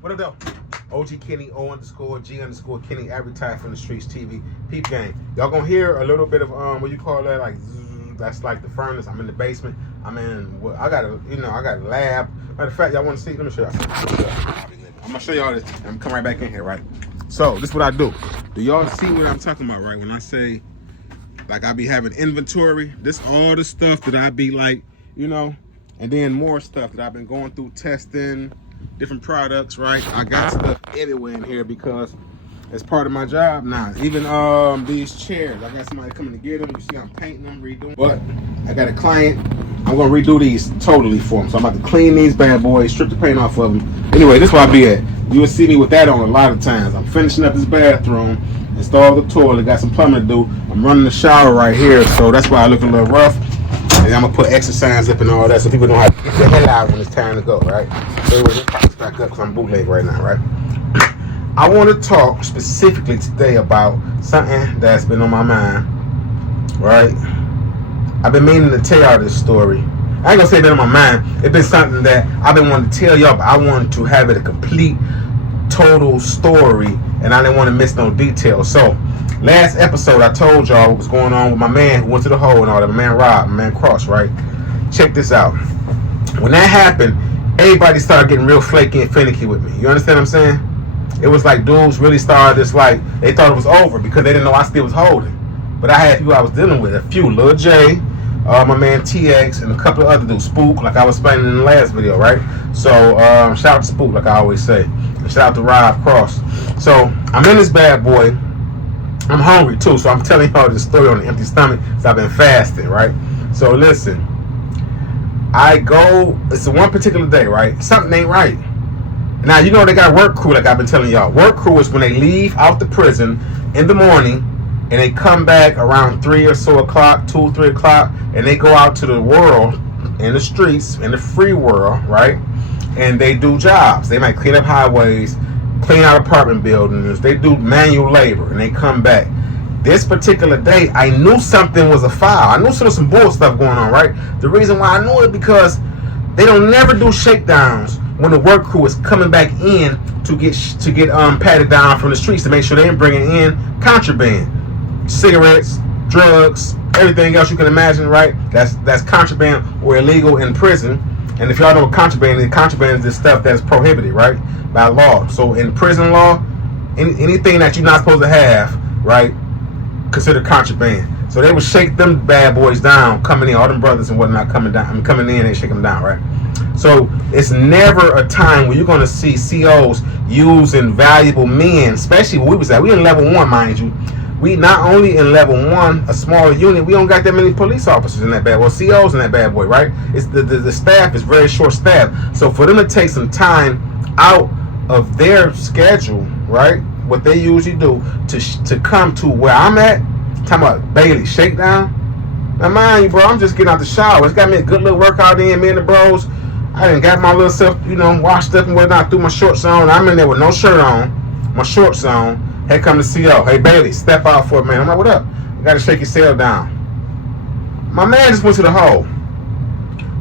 What up, though? OG Kenny, O_G_ Kenny, advertised from the streets TV. Peep game. Y'all gonna hear a little bit of what you call that, like zzz, that's like the furnace. I'm in the basement. I'm in. I got a lab. Matter of fact, y'all want to see? Let me show y'all something. I'm gonna show y'all this. I'm come right back in here, right? So this is what I do. Do y'all see what I'm talking about, right? When I say like I be having inventory, this all the stuff that I be like, and then more stuff that I've been going through testing. Different products, right? I got stuff everywhere in here because it's part of my job now. Even these chairs, I got somebody coming to get them. You see I'm painting them, redoing. But I got a client, I'm gonna redo these totally for them. So I'm about to clean these bad boys, strip the paint off of them. Anyway, this is where I be at. You will see me with that on a lot of times. I'm finishing up this bathroom, installed the toilet, got some plumbing to do. I'm running the shower right here, so that's why I look a little rough. And I'm gonna put exercise up and all that so people don't have to get their hell out when it's time to go, right? So anyway, let's pop this back up because I'm bootleg right now, right? I want to talk specifically today about something that's been on my mind, right? I've been meaning to tell y'all this story. I ain't gonna say it's been on my mind. It's been something that I've been wanting to tell y'all, but I wanted to have it a complete, total story, and I didn't want to miss no details. So, last episode, I told y'all what was going on with my man who went to the hole and all that. My man Rob, my man Cross, right? Check this out. When that happened, everybody started getting real flaky and finicky with me. You understand what I'm saying? It was like dudes really started just like, they thought it was over because they didn't know I still was holding. But I had people I was dealing with. A few, Lil J, my man TX, and a couple of other dudes. Spook, like I was explaining in the last video, right? So, shout out to Spook, like I always say. And shout out to Rob Cross. So, I'm in this bad boy. I'm hungry too, so I'm telling y'all this story on an empty stomach. So I've been fasting, right? So listen, it's a one particular day, right? Something ain't right. Now, they got work crew, like I've been telling y'all. Work crew is when they leave out the prison in the morning and they come back around 3 or so o'clock, 2, 3 o'clock, and they go out to the world, in the streets, in the free world, right? And they do jobs. They might clean up highways, clean out apartment buildings. They do manual labor, and they come back. This particular day, I knew something was a foul. I knew there was some bull stuff going on, right? The reason why I knew it because they don't never do shakedowns when the work crew is coming back in to get patted down from the streets to make sure they ain't bringing in contraband, cigarettes, drugs, everything else you can imagine, right? That's contraband or illegal in prison. And if y'all know what contraband is this stuff that's prohibited, right, by law. So in prison law, anything that you're not supposed to have, right, considered contraband. So they would shake them bad boys down, coming in, all them brothers and whatnot coming in, they shake them down, right? So it's never a time where you're going to see COs using valuable men, especially when we was at. We in level 1, mind you. We not only in level 1, a smaller unit, we don't got that many police officers in that bad boy, COs in that bad boy, right? It's the staff is very short staffed. So for them to take some time out of their schedule, right, what they usually do to come to where I'm at, talking about Bailey shakedown. Now mind you, bro, I'm just getting out the shower. It's got me a good little workout in, me and the bros. I done got my little self, washed up and whatnot, threw my shorts on. I'm in there with no shirt on, my shorts on. Here come the CO. Hey, Bailey, step out for a minute. I'm like, what up? You got to shake your cell down. My man just went to the hole.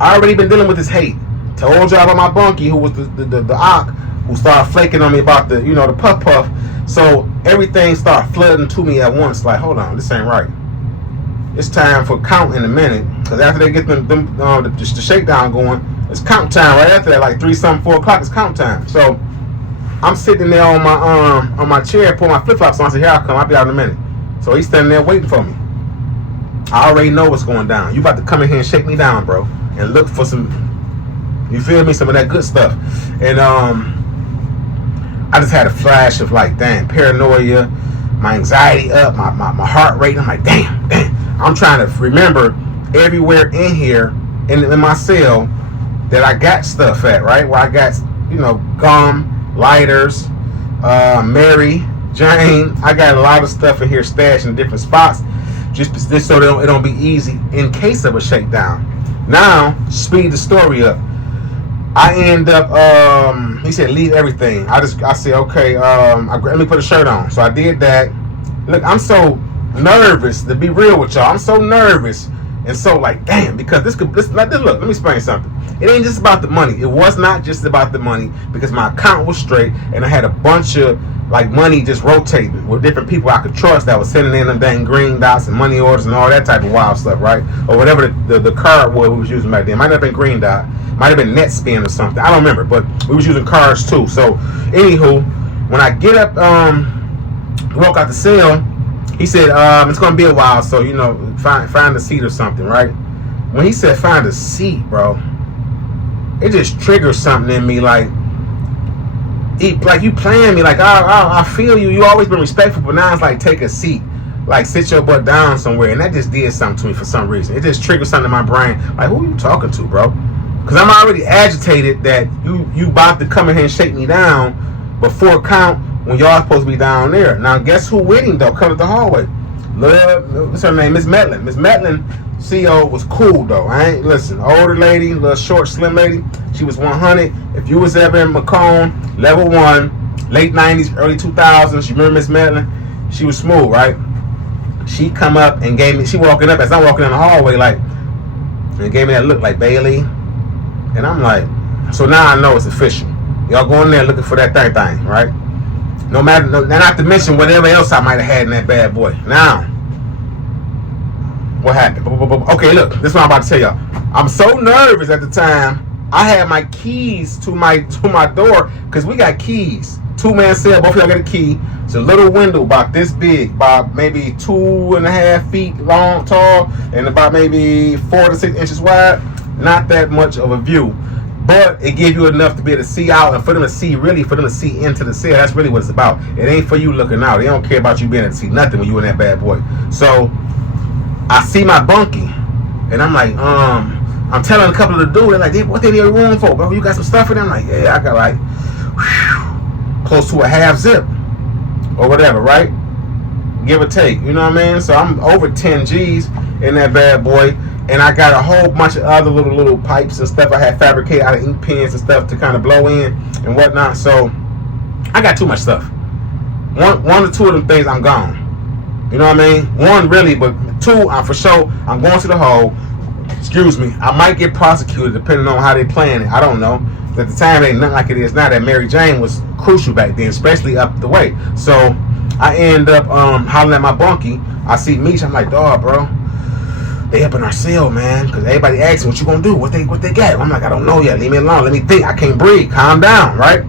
I already been dealing with this hate. Told y'all about my bunkie, who was the ock, who started flaking on me about the, the puff. So everything started flooding to me at once. Like, hold on, this ain't right. It's time for count in a minute. Because after they get the shakedown going, it's count time right after that, like 3-something, 4 o'clock, it's count time. So I'm sitting there on my chair, pulling my flip-flops on. I said, here I come, I'll be out in a minute. So he's standing there waiting for me. I already know what's going down. You about to come in here and shake me down, bro, and look for some, you feel me, some of that good stuff. And I just had a flash of like, damn, paranoia, my anxiety up, my heart rate. I'm like, damn. I'm trying to remember everywhere in here, in my cell, that I got stuff at, right? Where I got, gum, lighters, Mary, Jane. I got a lot of stuff in here stashed in different spots, just so it don't be easy in case of a shakedown. Now, speed the story up. I end up, he said, leave everything. I said, okay, let me put a shirt on. So I did that. Look, I'm so nervous, to be real with y'all. I'm so nervous And so, like, damn, because look, let me explain something. It ain't just about the money. It was not just about the money, because my account was straight and I had a bunch of like money just rotating with different people I could trust that was sending in them dang green dots and money orders and all that type of wild stuff, right? Or whatever the card was we was using back then. It might not have been green dot, might have been net spin or something. I don't remember, but we was using cards too. So, anywho, when I get up, walk out the cell, he said, it's gonna be a while, so you know, find a seat or something, right? When he said find a seat, bro, it just triggered something in me, like you playing me, like I feel you. You always been respectful, but now it's like take a seat, like sit your butt down somewhere, and that just did something to me for some reason. It just triggered something in my brain, like who are you talking to, bro? Because I'm already agitated that you about to come in here and shake me down before count when y'all supposed to be down there. Now guess who with him though? Come to the hallway. What's her name? Miss Metlin. Miss Metlin, CEO, was cool though. I ain't listen. Older lady, little short, slim lady. She was 100. If you was ever in Macomb, level 1, late 90s, early 2000s, you remember Miss Metlin? She was smooth, right? She come up and gave me. She walking up as I'm walking in the hallway, like, and gave me that look like Bailey. And I'm like, so now I know it's official. Y'all go in there looking for that thing, right? No matter, not to mention whatever else I might have had in that bad boy. Now, what happened? Okay, look, this is what I'm about to tell y'all. I'm so nervous at the time. I had my keys to my door, because we got keys. 2-man cell, both of y'all got a key. It's a little window about this big, about maybe 2.5 feet long, tall, and about maybe 4 to 6 inches wide. Not that much of a view, but it gives you enough to be able to see out, and for them to see into the cell. That's really what it's about. It ain't for you looking out. They don't care about you being able to see nothing when you in that bad boy. So I see my bunkie, and I'm like, I'm telling a couple of the dudes, they're like, what they need a room for, bro? You got some stuff in there? I'm like, yeah, I got like close to a half zip or whatever, right? Give or take, you know what I mean? So I'm over 10 G's in that bad boy. And I got a whole bunch of other little pipes and stuff I had fabricated out of ink pens and stuff to kind of blow in and whatnot. So I got too much stuff. One or two of them things, I'm gone. You know what I mean? One really, but two, I'm for sure. I'm going to the hole. Excuse me. I might get prosecuted depending on how they playing it. I don't know. At the time, it ain't nothing like it is now. That Mary Jane was crucial back then, especially up the way. So I end up hollering at my bunkie. I see Meech. I'm like, dawg, bro. They up in our cell, man, because everybody asks what you gonna do, what they got. I'm like, I don't know yet. Leave me alone. Let me think. I can't breathe. Calm down, right?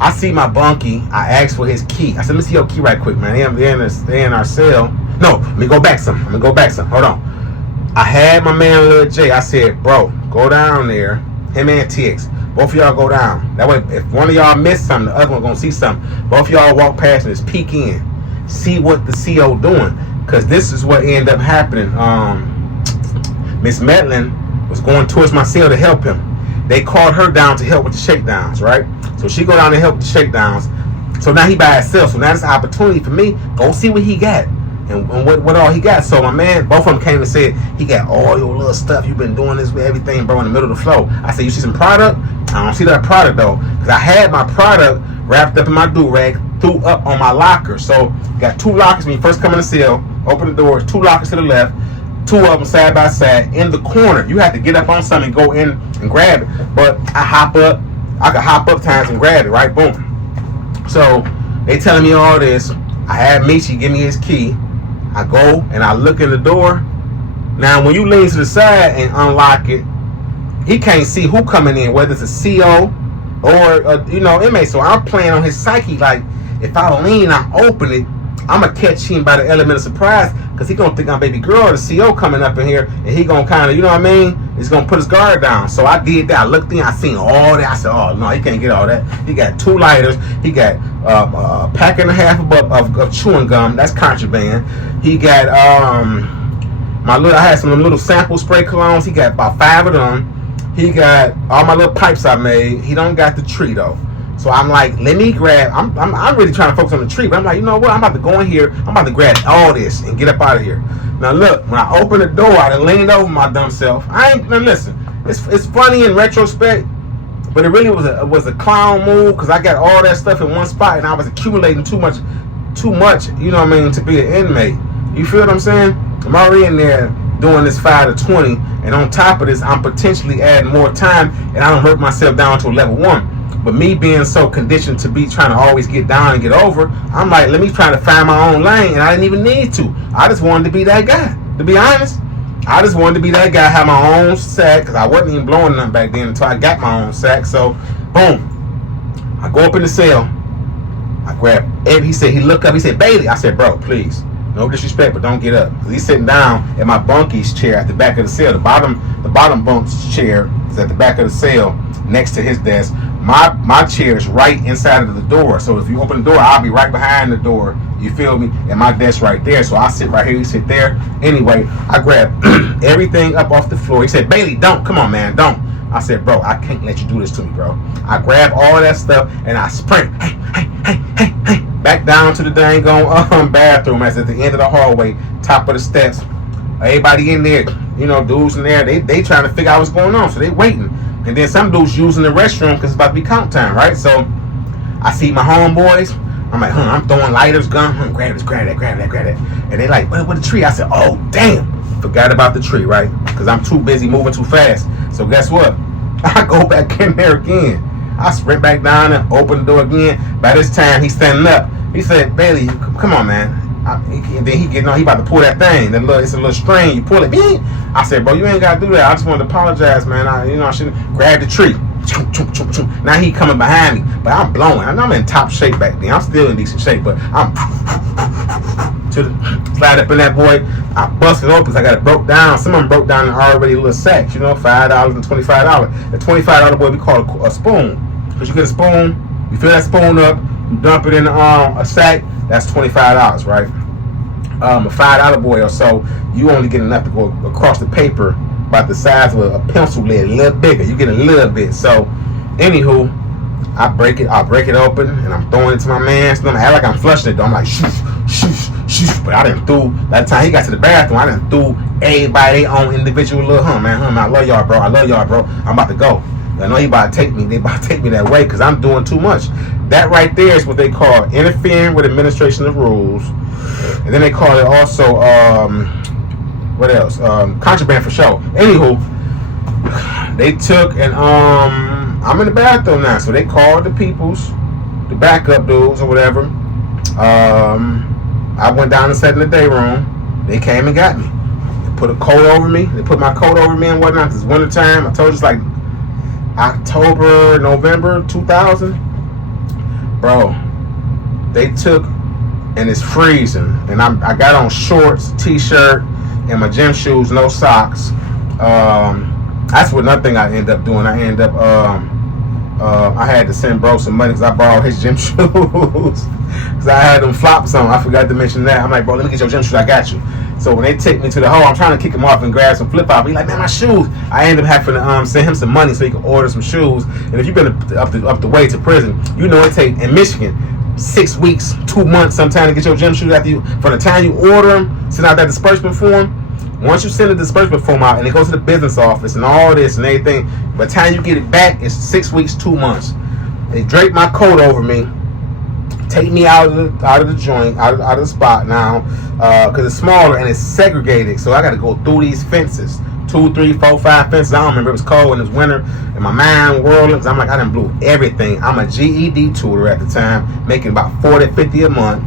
I see my bunkie. I asked for his key. I said, let me see your key right quick, man. They in our cell. No, let me go back some. Hold on. I had my man Lil J. I said, bro, go down there. Him and TX. Both of y'all go down. That way, if one of y'all missed something, the other one gonna see something. Both of y'all walk past and just peek in. See what the CO doing. Because this is what ended up happening. Miss Metlin was going towards my cell to help him. They called her down to help with the shakedowns, right? So she go down to help with the shakedowns. So now he by himself. So now it's an opportunity for me. Go see what he got and what all he got. So my man, both of them came and said, he got all your little stuff. You've been doing this with everything, bro, in the middle of the floor. I said, you see some product? I don't see that product, though. Because I had my product wrapped up in my do-rag, threw up on my locker. So got 2 lockers when you first come in the cell. Open the doors, 2 lockers to the left. 2 of them side by side in the corner. You have to get up on something and go in and grab it. But I hop up. I could hop up times and grab it, right? Boom. So they telling me all this. I had Michi give me his key. I go and I look in the door. Now when you lean to the side and unlock it, he can't see who coming in, whether it's a CO or inmate. So I'm playing on his psyche. Like if I lean, I open it, I'm going to catch him by the element of surprise, because he going to think I'm baby girl, the CO coming up in here, and he going to kind of, you know what I mean? He's going to put his guard down. So I did that. I looked in, I seen all that. I said, oh, no, he can't get all that. He got 2 lighters. He got a pack and a half of chewing gum. That's contraband. He got, I had some of them little sample spray colognes. He got about 5 of them. He got all my little pipes I made. He don't got the tree, though. So I'm like, let me grab, I'm really trying to focus on the tree, but I'm like, you know what, I'm about to go in here, I'm about to grab all this and get up out of here. Now look, when I opened the door, I done leaned over my dumb self. Now listen, it's funny in retrospect, but it really was a clown move, because I got all that stuff in one spot and I was accumulating too much, you know what I mean, to be an inmate. You feel what I'm saying? I'm already in there doing this 5 to 20, and on top of this, I'm potentially adding more time, and I don't hurt myself down to a level 1. But me being so conditioned to be trying to always get down and get over, I'm like, let me try to find my own lane, and I didn't even need to. I just wanted to be that guy, to be honest. I just wanted to be that guy, have my own sack, because I wasn't even blowing nothing back then until I got my own sack. So, boom. I go up in the cell. I grab Ed. He said, he looked up. He said, Bailey. I said, bro, please. No disrespect, but don't get up. Because he's sitting down in my bunkies chair at the back of the cell. The bottom bunk's chair is at the back of the cell next to his desk. My chair is right inside of the door. So if you open the door, I'll be right behind the door. You feel me? And my desk right there. So I sit right here. He sit there. Anyway, I grab everything up off the floor. He said, Bailey, don't. Come on, man. Don't. I said, bro, I can't let you do this to me, bro. I grab all that stuff and I sprint, hey, back down to the dang on bathroom. That's at the end of the hallway, top of the steps. Everybody in there, you know, dudes in there, they trying to figure out what's going on, so they waiting. And then some dudes using the restroom because it's about to be count time, right? So I see my homeboys. I'm like, I'm throwing lighters, gun, grab that. And they like, what the tree? I said, oh, damn. Forgot about the tree, right? Because I'm too busy moving too fast. So guess what? I go back in there again. I sprint back down and open the door again. By this time, he's standing up. He said, Bailey, come on, man. And then he getting on. He about to pull that thing. It's a little string. You pull it. I said, bro, you ain't got to do that. I just wanted to apologize, man. I shouldn't grab the tree. Now he coming behind me, but I'm blowing. I'm in top shape back then. I'm still in decent shape, but I'm to the slide up in that boy. I busted open because I got it broke down. Some of them broke down in already little sacks, you know, $5 and $25. The $25 boy we call a spoon. Because you get a spoon, you fill that spoon up, you dump it in a sack. That's $25, right? A $5 boy or so, you only get enough to go across the paper about the size of a pencil lid, a little bigger. You get a little bit. So, anywho, I break it open and I'm throwing it to my man. So I act like I'm flushing it though. I'm like, shoosh. But I didn't threw, by the time he got to the bathroom, I didn't threw everybody their own individual little man, I love y'all, bro. I'm about to go. I know they about to take me that way because I'm doing too much. That right there is what they call interfering with administration of rules. And then they call it also, what else? Contraband for show. Anywho, they took and I'm in the bathroom now, so they called the the backup dudes or whatever. I went down and sat in the day room. They came and got me. They put a coat over me. They put my coat over me and whatnot. Because it's winter time. I told you it's like October, November 2000. Bro, they took and it's freezing. And I got on shorts, t-shirt, and my gym shoes, no socks. That's what another thing I ended up doing. I had to send bro some money because I borrowed his gym shoes. Because I had them flops on. I forgot to mention that. I'm like, bro, let me get your gym shoes. I got you. So when they take me to the hole, I'm trying to kick him off and grab some flip-flop. He's like, man, my shoes. I ended up having to send him some money so he could order some shoes. And if you've been up the way to prison, you know it takes, in Michigan, 6 weeks, 2 months sometimes to get your gym shoes from the time you order them, send out that disbursement form. Once you send the disbursement form out and it goes to the business office and all this and everything, by the time you get it back, it's 6 weeks, 2 months. They drape my coat over me, take me out of the joint, out of the spot now, because it's smaller and it's segregated. So I got to go through these fences, 2, 3, 4, 5 fences. I don't remember. It was cold and it was winter, and my mind whirling. Cause I'm like, I done blew everything. I'm a GED tutor at the time, making about $40, $50 a month.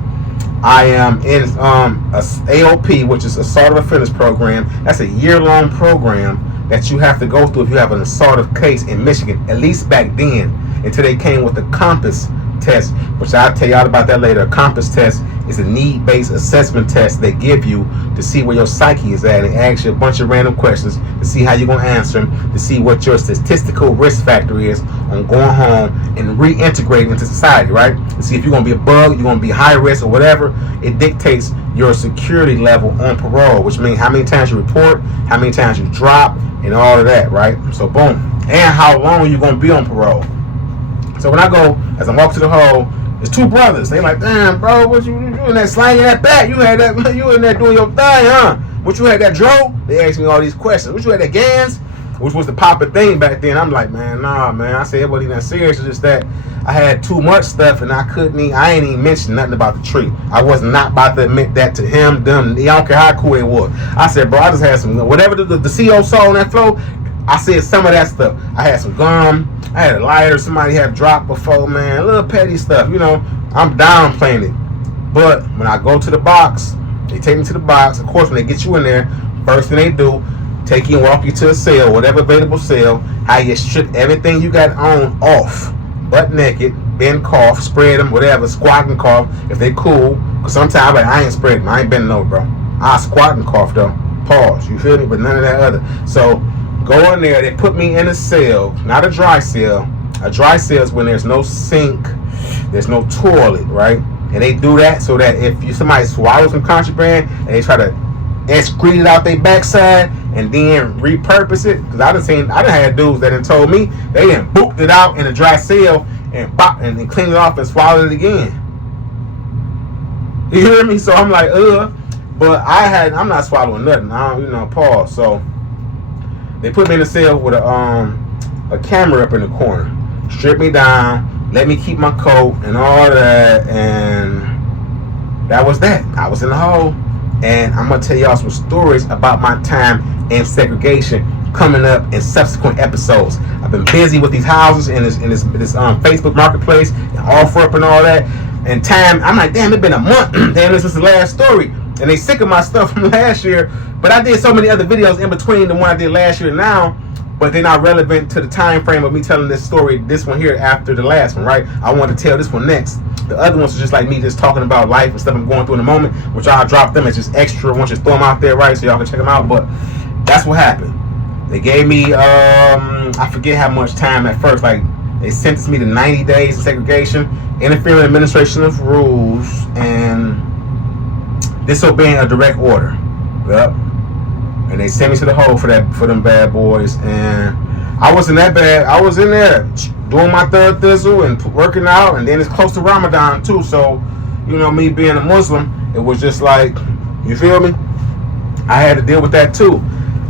I am in a AOP, which is Assault of Offenders program. That's a year-long program that you have to go through if you have an assaultive case in Michigan, at least back then, until they came with the COMPAS test, which I'll tell y'all about that later. A COMPAS test is a need-based assessment test they give you to see where your psyche is at, and ask you a bunch of random questions to see how you're going to answer them, to see what your statistical risk factor is on going home and reintegrating into society, right? To see if you're going to be a bug, you're going to be high risk or whatever. It dictates your security level on parole, which means how many times you report, how many times you drop, and all of that, right? So boom. And how long you're going to be on parole. So when I go, as I walk to the hole, there's 2 brothers. They like, damn, bro, what you in there slanging that bat? You had that, you in there doing your thing, huh? What you had that dro? They asked me all these questions. What you had that Gans? Which was the popular thing back then. I'm like, man, nah, man. I said it wasn't even that serious. It's just that I had too much stuff and I ain't even mention nothing about the tree. I was not about to admit that to him, them. I don't care how cool it was. I said, bro, I just had some, whatever the CO saw on that floor, I said some of that stuff. I had some gum, I had a lighter somebody had dropped before, man. A little petty stuff, you know. I'm downplaying it. But when I go to the box, they take me to the box. Of course, when they get you in there, first thing they do, take you and walk you to a cell, whatever available cell, how you strip everything you got on off. Butt naked, bend, cough, spread them, whatever, squat and cough if they cool. Because sometimes I ain't spread them, I ain't bending over, bro. I squat and cough though. Pause, you feel me? But none of that other. So go in there, they put me in a cell, not a dry cell. A dry cell is when there's no sink, there's no toilet, right? And they do that so that if somebody swallows some contraband and they try to excrete it out their backside and then repurpose it, because I done had dudes that done told me they done booped it out in a dry cell and then cleaned it off and swallowed it again. You hear me? So I'm like, but I'm not swallowing nothing. I don't, pause. So they put me in a cell with a camera up in the corner, strip me down, let me keep my coat and all that, and that was that. I was in the hole. And I'm going to tell y'all some stories about my time in segregation coming up in subsequent episodes. I've been busy with these houses and this Facebook marketplace and OfferUp and all that. And time, I'm like, damn, it's been a month. Damn, this is the last story. And they sick of my stuff from last year. But I did so many other videos in between the one I did last year and now. But they're not relevant to the time frame of me telling this story, this one here after the last one, right? I want to tell this one next. The other ones are just like me just talking about life and stuff I'm going through in the moment, which I'll drop them as just extra once you throw them out there, right? So y'all can check them out. But that's what happened. They gave me, I forget how much time at first. Like, they sentenced me to 90 days of segregation, interfering in administration of rules, and disobeying a direct order. Yep. And they sent me to the hole for them bad boys. And I wasn't that bad. I was in there doing my third thizzle and working out. And then it's close to Ramadan too. So, me being a Muslim, it was just like, you feel me? I had to deal with that too.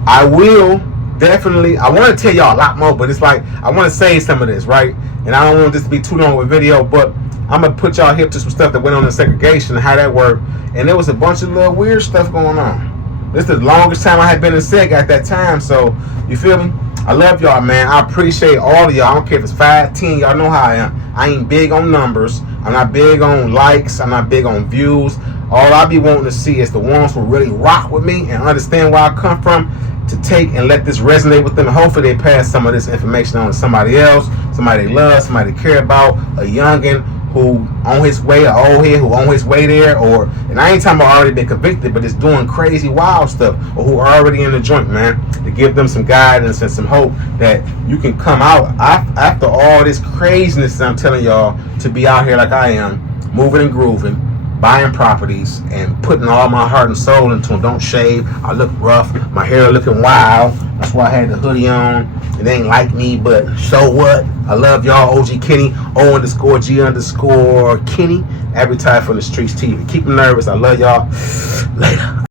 I will definitely, I want to tell y'all a lot more, but it's like, I want to say some of this, right? And I don't want this to be too long of a video, but I'm going to put y'all hip to some stuff that went on in segregation and how that worked. And there was a bunch of little weird stuff going on. This is the longest time I had been in seg at that time. So, you feel me? I love y'all, man. I appreciate all of y'all. I don't care if it's 5, 10. Y'all know how I am. I ain't big on numbers. I'm not big on likes. I'm not big on views. All I be wanting to see is the ones who really rock with me and understand where I come from, to take and let this resonate with them. And hopefully they pass some of this information on to somebody else, somebody they love, somebody they care about, a youngin' who on his way, an old head who on his way there, and I ain't talking about already been convicted, but just doing crazy wild stuff, or who are already in the joint, man, to give them some guidance and some hope that you can come out after all this craziness that I'm telling y'all, to be out here like I am, moving and grooving, buying properties and putting all my heart and soul into them. Don't shave. I look rough. My hair looking wild. That's why I had the hoodie on. It ain't like me, but so what? I love y'all. OG Kenny, O_G_Kenny. Advertise from the Streets TV. Keep them nervous. I love y'all. Later.